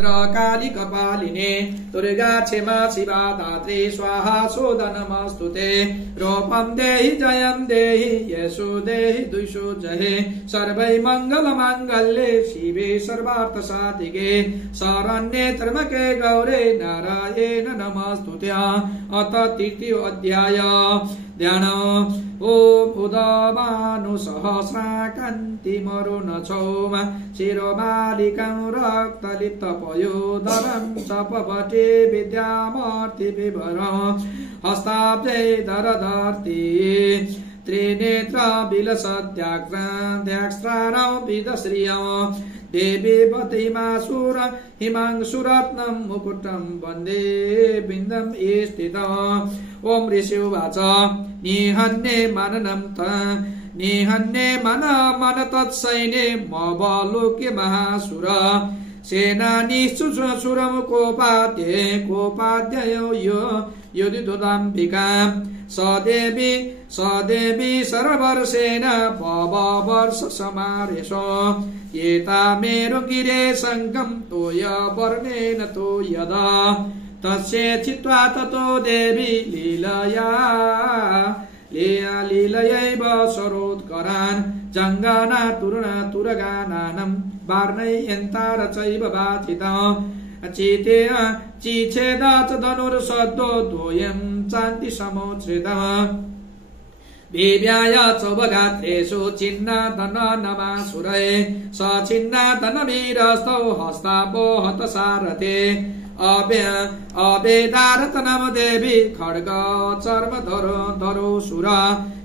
काली कपालिने दुर्गा क्षमा शिवा धात्री स्वाहा सोदा नमस्तुते रूपं देहि जयं देहि यशो देहि दुषो जहे सर्वै मंगल मांगल्ये शिवे सर्वार्थ साधिके शरण्ये त्र्यंबके गौरे नारायण नमस्तुते। अथ तृतीय अध्याय ध्यान। ओम उदमानु सहस्राकान्ति मरुण चौमा शिरोमालिकां रक्तलिप्त पयोधरं चपवटे विद्यामूर्ति विभर हस्ताब्जे धरधर्ति त्रिनेत्र विलसत्याग्रां विदश्रियं देवी पतिमासुर हिमांशुरत्नं मुकुटं वन्दे बिन्दं स्थितम्। ओम ऋषिवाच निहन्ये मननं निहन्ये मन तत्सैन्ये मवलोक्य महासुर सेनानीश्चुरं कोपाद्ययो योदिदुदाम्बिका सदेवी सर्वर्षेण भववर्ष समारेश एता मेरो गिरे शङ्कं तोय वर्णेन तो यदा तस्य चित्वा ततो देवी लीलयैव सरोत्करान् जङ्गाना तुरगानानं वार्णयन्तार चैव वाचिता चिच्छेदाच धनुर्सद्दो द्वयं चान्ति समोच्छ्रितः विव्याय चौबगात्रेषु छिन्नाधननमासुरे सछिन्नाधनवीरस्तौ हस्तापो हतसारथे अवेदारतनम देवी खड्ग चर्म धरो सुर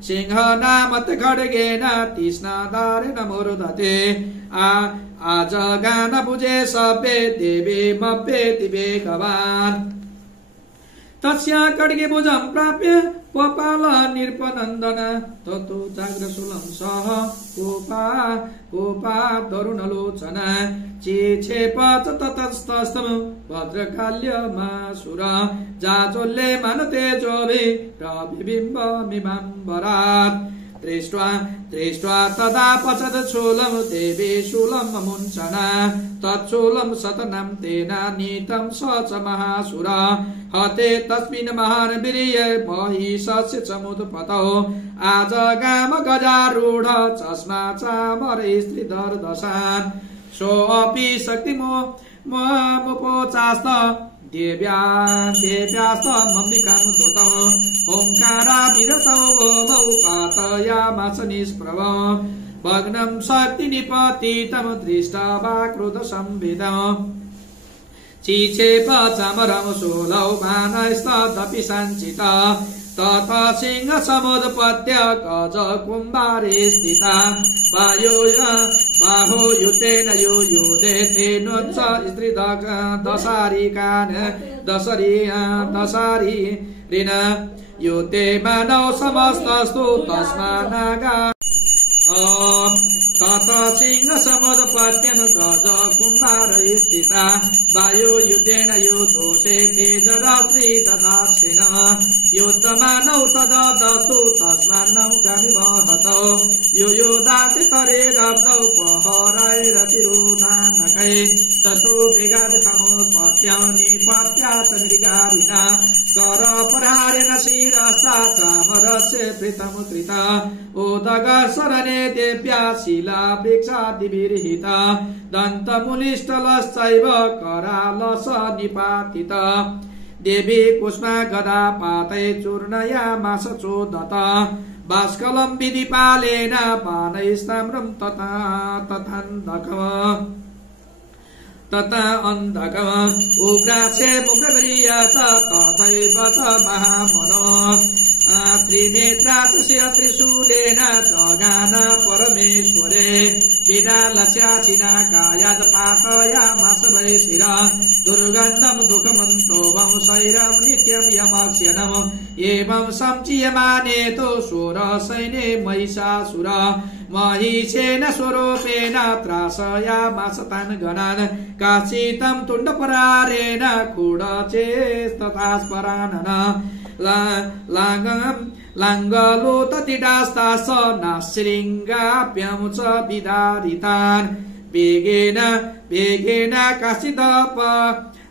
सिंह नामत खड्गेन तीक्ष्णधारेण मूर्धते आज गान बुझे सभ्ये देवी मप्येति वेगवान् तस्या खड्गे भुजं प्राप्य पपाल नृपनन्दन ततो जाग्रशूलं सह कोपा तरुणलोचन चिक्षेप च ततस्तस्थं भद्रकाल्यमासुर जाजोल्ले मनतेजोभि प्रविबिम्बमिमाम्बरात् दृष्ट्वा तदा पचद शूलं देवी शूलं मुञ्चना तत्शूलं शतनं तेन नीतं स च महासुर हते तस्मिन् महान् वीर्ये महिषस्य समुत्पतौ आजगाम गजारूढ चस्मा चामर स्त्रीधरदशान् सोऽपि शक्तिमुपोचास्त देव्यास्तमम्बिकां धुतम् ओङ्काराभिरतौ भौमौ पातयामास निष्प्रभ भग्नं शक्तिनिपतितं दृष्ट्वा क्रोधसंविदम् चिक्षेप चामरं शूलौ बाणस्तदपि सञ्चिता तथा सिंह समुत्पत्य गज कुम्भारे स्थिता बाहुयुतेन युयुधे तेनोच्च दशरीरेण युते मानव समस्तस्तु तस्मान्नागा तत सिंह समुत्पत्यं गज कुम्भारे स्थिता वायुयुतेन युधोषे तेजरात्रि ददार्शिन युद्धमानौ तदस्तु तस्मान्नौ गामिमहतौ युयुधाति तरेरब्दौ प्रहरैरतिरोधानकै ततो वेगादकमुत्पत्त्यं निपत्यात् मृगारिणा करपरहारेण शिरसा चामरस्य भृतं कृता उदग शरणे देव्या शिला वृक्षादिभिर्हिता दन्तमूलिष्टलश्चैव करालस निपातिता देवी कुष्मा गदा पातै चूर्णयामास चोदत भास्कलं विधिपालेन पानैस्ताम्रं तथा अन्धकम उग्राक्षे मुखप्रियत तथैव च महामनो त्रिनेत्रास्य त्रिशूलेन जगान परमेश्वरे विडालस्याचिना कायाद पातयामास वै शिर दुर्गन्धं दुःखमन्तो वंशैरं नित्यं यमक्ष्यनम् एवं संचीयमाने तु शूरसैन्ये महिषासुर महिषेन स्वरूपेण त्रासयामास तान् गणान् काचितं तुण्डपरारेण कुडचेस्तथा स्मरानन लाङ्गलोततिडास्तास नाश्लिङ्गाप्यं च विदारितान् वेगेन वेगेन कसित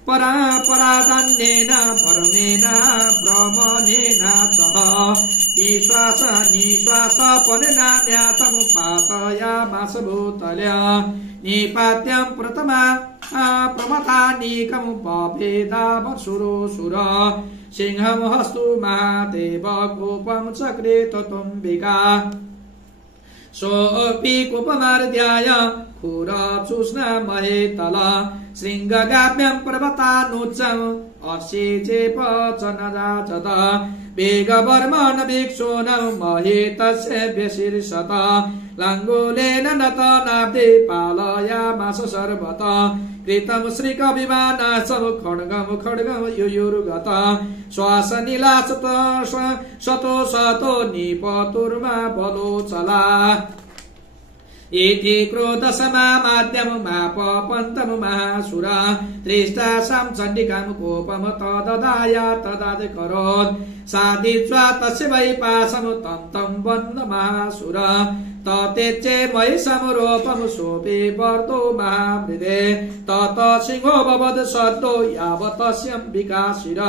परादान्येन परमेन ब्रह्मणेन सह निश्वास निश्वासपनेन न्यासमुपातयामास भूतल्य निपात्यं प्रमथानीकमुपभेदावसुरोऽसुर सिंहमहस्तु महादेव कोपं चक्रे तुम्बिका सोऽपि कोपमर्द्याय खुरचुष्ण महेतल शृङ्गगाम्यं पर्वतानुच्चम् अशेचेप च नजाचत वेगवर्मण भिक्षुण महेतस्य व्यशीर्षत लाङ्गुलेन नत नाब्दे पालयामास सर्वत कृतं श्रीकविमानासं खड्गं युयुर्गत श्वासनिलासत शतो शतो निपतुर्मा बलोचला इति क्रोधसमामाद्यमुमापपन्तमुमासुर त्रिष्टासां चण्डिकां कोपं तददाय तदादिकरोत् साधित्वा तस्य वै पाशं तं वन्दमासुर ततेच्चे मयि समरोपं सोऽपि वर्तो महामृदे तत सिंहो भवद् सद्दो यावतस्यम्बिका शिर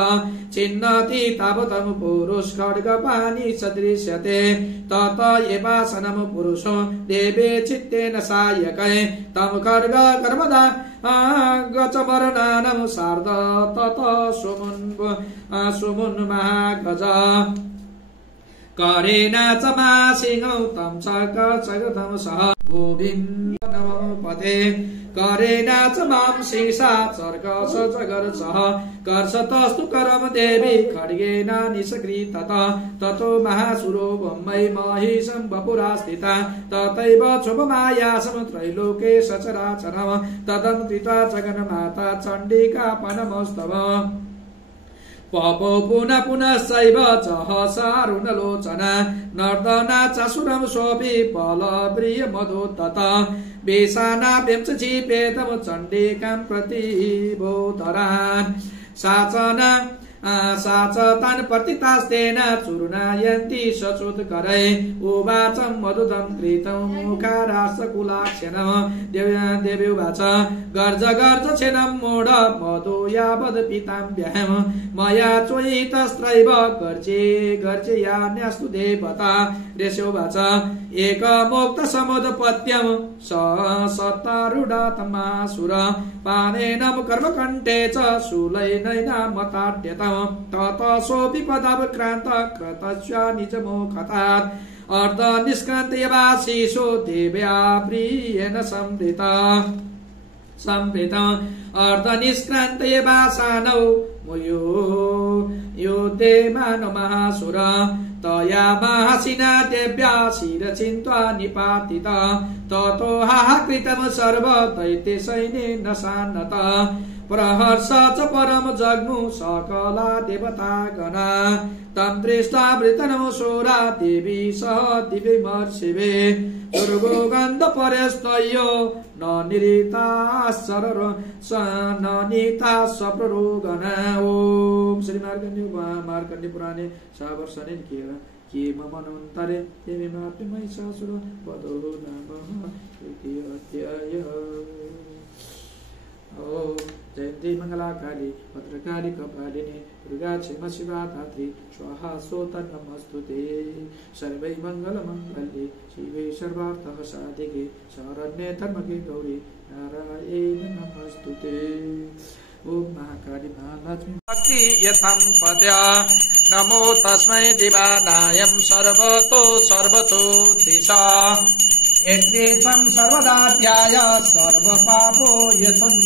छिन्नति तावतं पुरुष खड्गपाणि सदृश्यते तत एवासनं पुरुषो देवे चित्तेन सायकै तं खड्ग कर्मदा गचमरणानं सार्ध तत सुमुन्महागज करेण च मासिंहौ तं चक्रतं सह गोविन्दनमपते करेण च मां शीर्षा चर्कस जगर्षः कर्षतस्तु करम देवी खड्गेन निष्कृतत ततो महासुरो वै महिषं वपुरा स्थिता तथैव क्षोभमायासं त्रैलोके सचराचरं तदं कृत्वा जगन्माता चण्डिका पनमस्तव पपो पुनः पुनश्चैव सहसारुणलोचना नर्दना चासुरं सोऽपि बलप्रिय मधुतत वेशानाभ्यं च क्षिपेतं चण्डिकां प्रतिबोधरान् साचतान् प्रतितास्तेन चूर्णयन्ति सचोत्करै उवाचं मधुदं कृतं मुखारासकुलाक्षेन देवी उवाच गर्ज गर्ज छेनं मूढ मधु यावद् पीताम्भ्यां मया चोयितस्त्रैव गर्जे गर्जयान्यस्तु देवता ऋषिवाच एकमोक्त समुदपत्यं सत्तारूढतमासुर पानेन कर्मकण्ठे च शूलैनैनामताड्यतम् तत सोऽपि पदावक्रान्त कृतस्य निजमुखतात् अर्धनिष्क्रान्त यवाशिशो देव्या प्रियेण संवृत अर्धनिष्क्रान्त यवासानौ युद्धे मानमहासुर तया महासिना देव्या शिरचिन्त्वा निपातित ततो हाहाकृतं सर्व दैत्य सैन्येन सान्नत प्रहर्ष च परम जग्मु सकला देवतागणा तं दृष्ट्वा वृतनमुसुरा देवी सह दिव्यमर्षिवे दुर्गो गन्धपरेस्तयो न निरीता सप्ररोगणा ओम श्री मार्कण्डेय पुराणे सावर्षणे के ममनन्तरे देवी महिषासुर वधो नाम अध्याय। ओम जयन्ती मंगलाकाली भद्रकाली कपालिनी दुर्गा क्षेम शिवा धात्री स्वाहा सोता नमस्तुते सर्वै मंगल मंगल्ये शिवे सर्वार्थ साधिके शरण्ये त्र्यंबके गौरी नारायणी नमस्तुते। ओम महाकाली महालक्ष्मी भक्ति यथं पद्या नमो तस्मै दिवानायं सर्वतो दिशा यत्रे त्वं सर्वदा ध्याय सर्वपापो यशन्